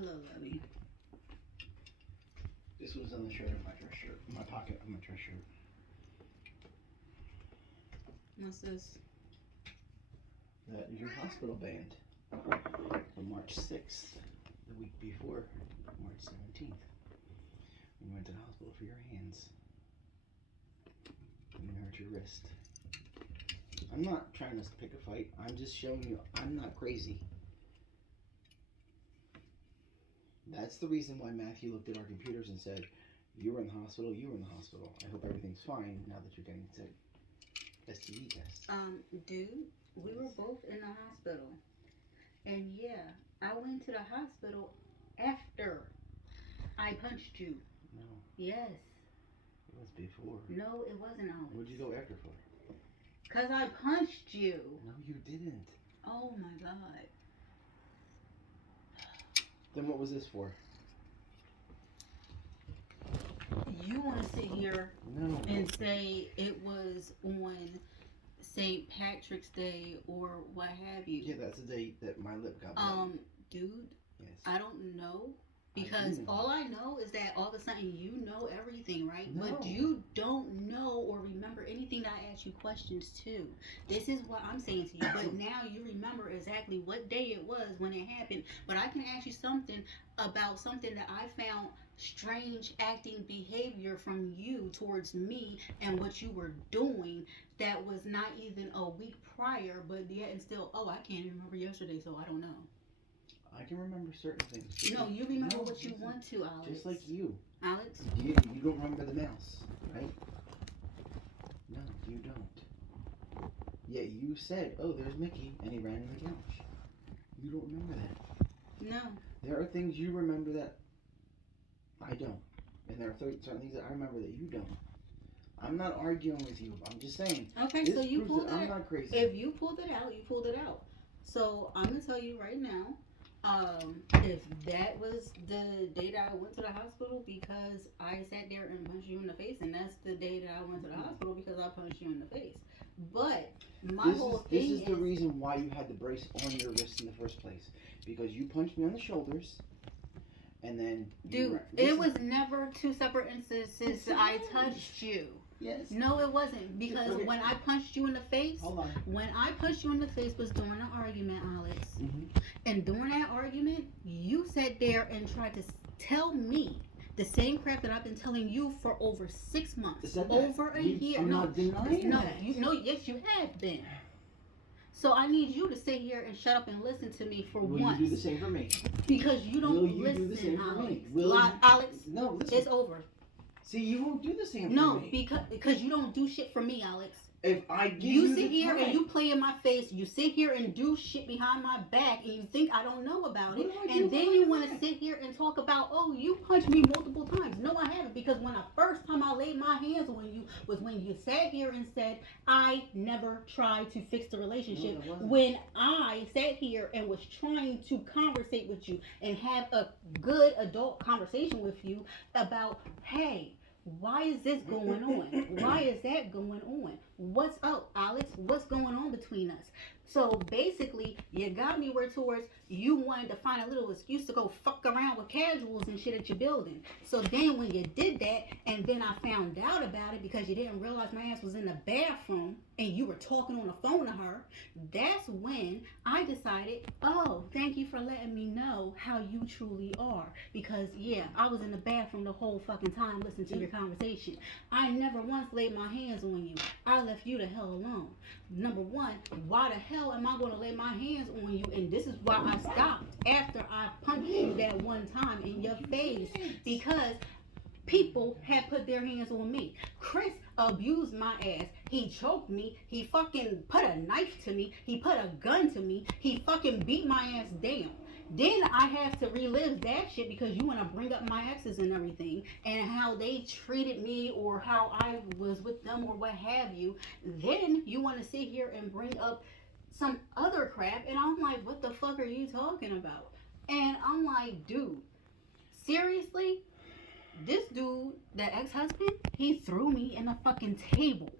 Hello, Lovey. This was on the shirt of my dress shirt. In my pocket of my dress shirt. What's this? That is your hospital band. On March 6th, the week before, March 17th. You went to the hospital for your hands. And you hurt your wrist. I'm not trying to pick a fight. I'm just showing you I'm not crazy. That's the reason why Matthew looked at our computers and said, you were in the hospital, you were in the hospital. I hope everything's fine now that you're getting sick. STD test. Dude, we were both in the hospital. And yeah, I went to the hospital after I punched you. No. Yes. It was before. No, it wasn't, Alex. What'd you go after for? Because I punched you. No, you didn't. Oh my God. Then what was this for? You want to sit here No. and say it was on St. Patrick's Day or what have you. Yeah, that's the day that my lip got bloody. Dude, Yes. I don't know. Because all I know is that all of a sudden you know everything, right? No. But you don't know or remember anything that I asked you questions to. This is what I'm saying to you. But now you remember exactly what day it was when it happened. But I can ask you something about something that I found strange acting behavior from you towards me and what you were doing that was not even a week prior, but yet and still, oh, I can't remember yesterday, so I don't know. I can remember certain things. No, you remember what you want to, Alex. Just like you. Alex? You don't remember the mouse, right? No, you don't. Yeah, you said, oh, there's Mickey, and he ran in the couch. You don't remember that. No. There are things you remember that I don't. And there are certain things that I remember that you don't. I'm not arguing with you. I'm just saying. Okay, so you pulled it out. I'm not crazy. If you pulled it out, you pulled it out. So I'm going to tell you right now, if that was the day that I went to the hospital because I sat there and punched you in the face, and that's the day that I went to the hospital because I punched you in the face. But this is the reason why you had the brace on your wrist in the first place, because you punched me on the shoulders, and then it was never two separate instances I touched you. Yes. No, it wasn't, because when I punched you in the face, when I punched you in the face was during an argument, Alex. Mm-hmm. And during that argument, you sat there and tried to tell me the same crap that I've been telling you for over 6 months, over a year. I'm not denying that. Yes, you have been. So I need you to sit here and shut up and listen to me for once. Will you do the same for me? Because you don't listen, do the same for Alex. me? Alex, no, listen. It's over. See, you won't do the same for No, me. because you don't do shit for me, Alex. If I give you sit here and you play in my face, you sit here and do shit behind my back, and you think I don't know about it, and then you want to sit here and talk about, oh, you punched me multiple times. No, I haven't, because when the first time I laid my hands on you was when you sat here and said I never tried to fix the relationship. When I sat here and was trying to conversate with you and have a good adult conversation with you about, hey, why is this going on? Why is that going on? What's up, Alex? What's going on between us? So basically, you got me where towards you wanted to find a little excuse to go fuck around with casuals and shit at your building. So then when you did that, and then I found out about it because you didn't realize my ass was in the bathroom and you were talking on the phone to her, that's when I decided, oh, thank you for letting me know how you truly are. Because, yeah, I was in the bathroom the whole fucking time listening to your conversation. I never once laid my hands on you. I left you the hell alone. Number one, why the hell am I going to lay my hands on you? And this is why I stopped after I punched you that one time in your face. Because people had put their hands on me. Chris abused my ass. He choked me. He fucking put a knife to me. He put a gun to me. He fucking beat my ass down. Then I have to relive that shit because you want to bring up my exes and everything and how they treated me or how I was with them or what have you. Then you want to sit here and bring up some other crap, and I'm like, what the fuck are you talking about? And I'm like, dude, seriously? This dude, the ex-husband, he threw me in the fucking table.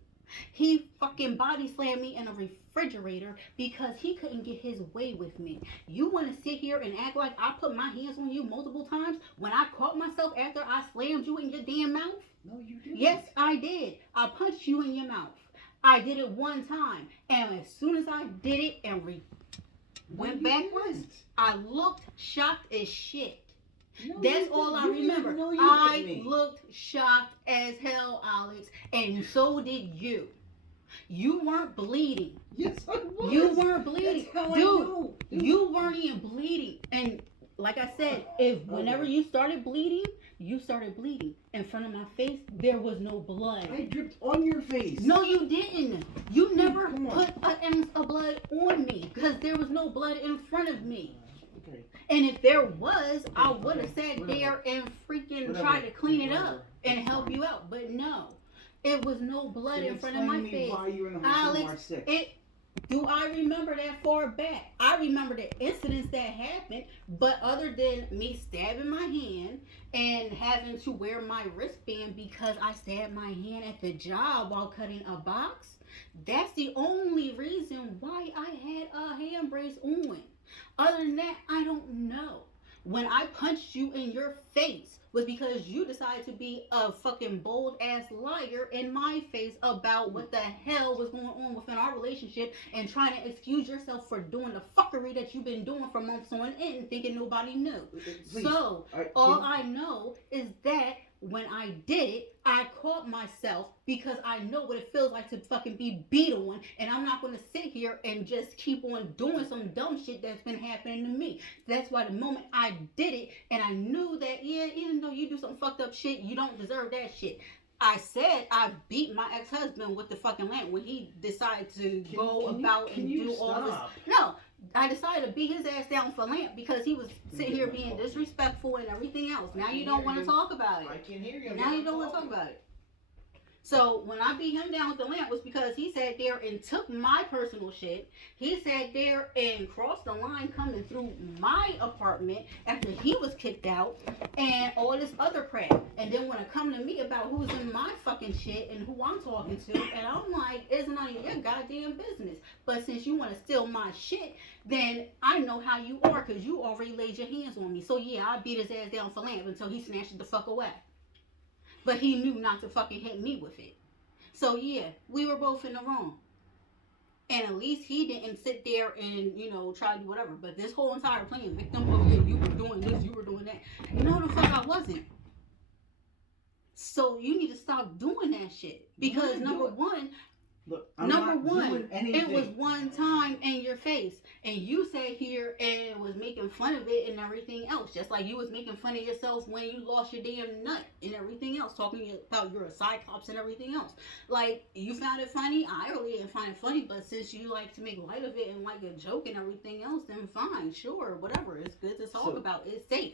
He fucking body slammed me in a refrigerator because he couldn't get his way with me. You want to sit here and act like I put my hands on you multiple times when I caught myself after I slammed you in your damn mouth? No, you didn't. Yes, I did. I punched you in your mouth. I did it one time, and as soon as I did it and went backwards, I looked shocked as shit. No, That's all I remember. I looked shocked as hell, Alex, and so did you. You weren't bleeding. Yes, I was. You weren't bleeding. That's how I Dude, know. you weren't even bleeding. And like I said, if whenever you started bleeding in front of my face, there was no blood. I dripped on your face. No, you didn't. You never Come on. put an ounce of blood on me because there was no blood in front of me. Okay. And if there was, I would have Okay, sat whatever. there and freaking Whatever. tried to clean it Whatever. up and That's help fine. you out. But no, it was no blood So in front of my explain to me face. why you were in the hospital March 6th. Do I remember that far back? I remember the incidents that happened, but other than me stabbing my hand and having to wear my wristband because I stabbed my hand at the job while cutting a box, that's the only reason why I had a hand brace on. Other than that, I don't know. When I punched you in your face was because you decided to be a fucking bold ass liar in my face about what the hell was going on within our relationship and trying to excuse yourself for doing the fuckery that you've been doing for months on end thinking nobody knew. Please. So All right, all I know is that when I did it, I caught myself because I know what it feels like to fucking be beat on, and I'm not going to sit here and just keep on doing some dumb shit that's been happening to me. That's why the moment I did it, and I knew that, yeah, even though you do some fucked up shit, you don't deserve that shit. I said I beat my ex-husband with the fucking lamp when he decided to go about and do all this. No, I decided to beat his ass down for Lamp because he was sitting here being disrespectful and everything else. Now you don't want to talk about I it. can't hear you. Now you don't want to talk about it. So when I beat him down with the lamp was because he sat there and took my personal shit. He sat there and crossed the line coming through my apartment after he was kicked out and all this other crap. And then when it come to me about who's in my fucking shit and who I'm talking to, and I'm like, it's none of your goddamn business. But since you want to steal my shit, then I know how you are because you already laid your hands on me. So yeah, I beat his ass down for Lamp until he snatched it the fuck away. But he knew not to fucking hit me with it. So yeah, we were both in the wrong. And at least he didn't sit there and, try to do whatever. But this whole entire playing victim, oh yeah, you were doing this, you were doing that. No, the fuck I wasn't. So you need to stop doing that shit. Because number one, Look, I'm not doing anything. it was one time in your face, and you sat here and was making fun of it and everything else, just like you was making fun of yourself when you lost your damn nut and everything else, talking about you're a cyclops and everything else. Like, you found it funny. I really didn't find it funny, but since you like to make light of it and like a joke and everything else, then fine, sure, whatever. It's good to talk about. It's safe.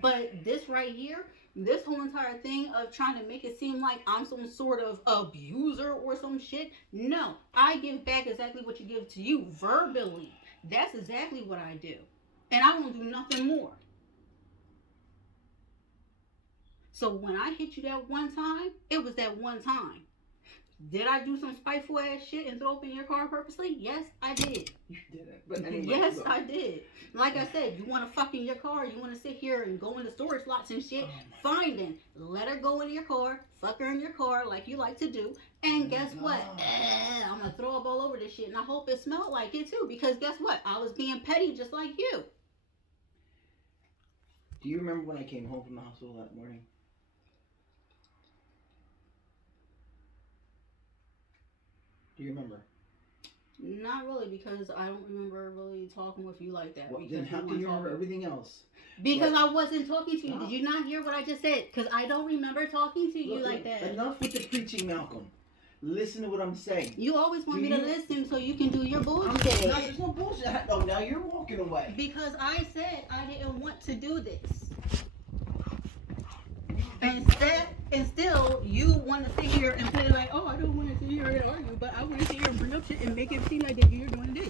But this right here, this whole entire thing of trying to make it seem like I'm some sort of abuser or some shit. No, I give back exactly what you give to you verbally. That's exactly what I do. And I won't do nothing more. So when I hit you that one time, it was that one time. Did I do some spiteful ass shit and throw up in your car purposely? Yes, I did. You didn't. But anyway, yes, look. I did. Like I said, you want to fuck in your car, you want to sit here and go into storage lots and shit, fine then. Let her go in your car, fuck her in your car like you like to do, and guess what? I'm going to throw up all over this shit, and I hope it smelled like it too, because guess what? I was being petty just like you. Do you remember when I came home from the hospital that morning? Do you remember? Not really, because I don't remember really talking with you like that. Well, then how do you remember everything else? Because I wasn't talking to you. Did you not hear what I just said? Because I don't remember talking to you Look, like that. Enough with the preaching, Malcolm. Listen to what I'm saying. You always want me to listen so you can do your bullshit. No, there's no bullshit. Oh, now you're walking away. Because I said I didn't want to do this. And still, you want to sit here and play like, oh, I don't want to sit here and argue, but I want to sit here and bring up shit and make it seem like that you're doing this.